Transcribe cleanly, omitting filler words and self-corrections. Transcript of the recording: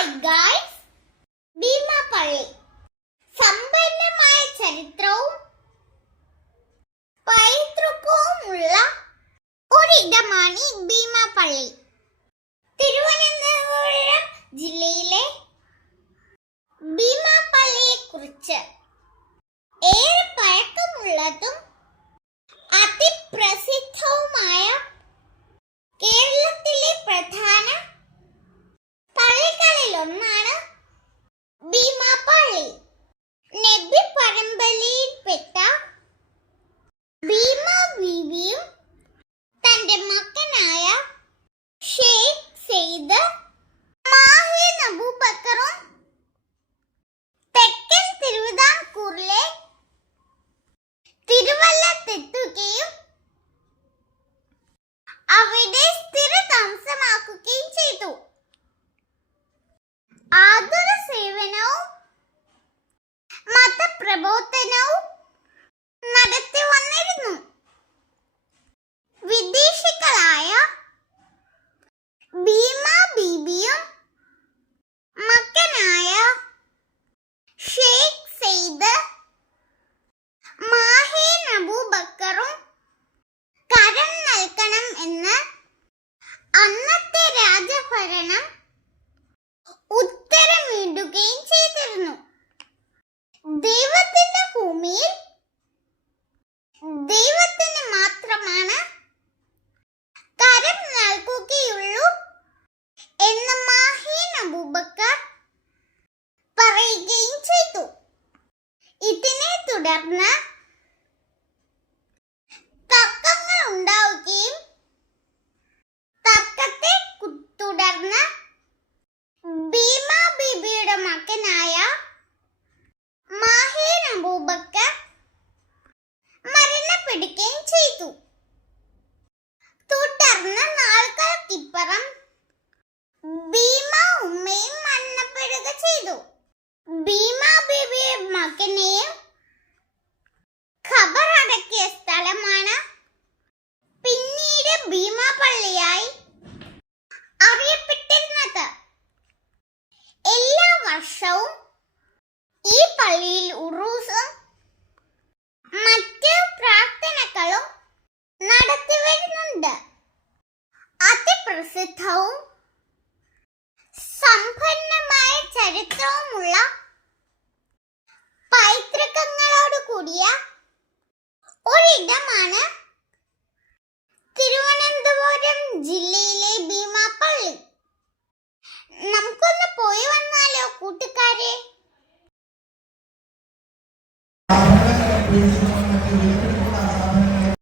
Hi guys, Beemapally സമ്പന്നമായ ചരിത്രവും പൈതൃകവുമുള്ള ഒരിടമാണ് ഭീമാപള്ളി. തിരുവനന്തപുരം ജില്ലയിലെ ഭീമാപള്ളിയെ കുറിച്ച് ഏറെ പഴക്കമുള്ളതും അതിപ്രസിദ്ധവുമായ കേരളത്തിലെ പ്രധാന പള്ളികളിലൊന്നാണ് ഭീമാപള്ളി. നബി പരമ്പരയിൽപ്പെട്ട ഭീമ ബീവിയും തന്റെ മകനായ ഷേഖ് സെയ്ദ് മാഹിൻ അബൂബക്കറും തെക്കൻ തിരുവിതാംകൂറിലെ തിരുവല്ലത്തെത്തുകയും അവിടെ സ്ഥിരതാമസമാക്കുകയും ചെയ്തു. ആതുര സേവനവും മതപ്രബോധനവും നടത്തി വന്നിരുന്നു. വിദേശികളായ ഭീമ ബീബിയും മകനായ ഷേഖ് സെയ്ദ് മാഹിൻ അബൂബക്കറും കരം നൽകണം എന്ന് അന്നത്തെ രാജഭരണം ഉത്തരവിടുകയും ചെയ്തിരുന്നു. ദൈവത്തിന്റെ ഭൂമിയിൽ ദൈവത്തിന് മാത്രമാണ് കരം നൽകുകയുള്ളൂ എന്ന് മാഹിൻ അബൂബക്കർ പറയുകയും ചെയ്തു. ഇതിനെ തുടർന്ന് തർക്കങ്ങൾ ഉണ്ടാവുകയും തർക്കത്തെ തുടർന്ന് ഭീമ ബീബിയുടെ മകനായ മാഹിൻ അബൂബക്കർ മരണപ്പെടുകയും ചെയ്തു. തുടർന്ന് നാളുകൾക്കിപ്പുറം ഭീമ ഉമ്മയും മരണപ്പെടുക ചെയ്തു. ഭീമ ബീബിയുടെ മകനെയും ഖബറടക്കിയ സ്ഥലമാണ് പിന്നീട് ഭീമാപള്ളിയായി അറിയപ്പെട്ടിരുന്നത്. എല്ലാ വർഷവും ഈ പള്ളിയിൽ ഉറൂസും മറ്റ് പ്രാർത്ഥനകളും നടത്തി വരുന്നുണ്ട്. അതിപ്രസിദ്ധവും സമ്പന്നമായ ചരിത്രവുമുള്ള പൈതൃകങ്ങളോട് കൂടിയ ഒരിടമാണ് തിരുവനന്തപുരം ജില്ലയിലെ ഭീമാപള്ളി. നമുക്കൊന്ന് പോയി വന്നാലോ കൂട്ടുകാരെ?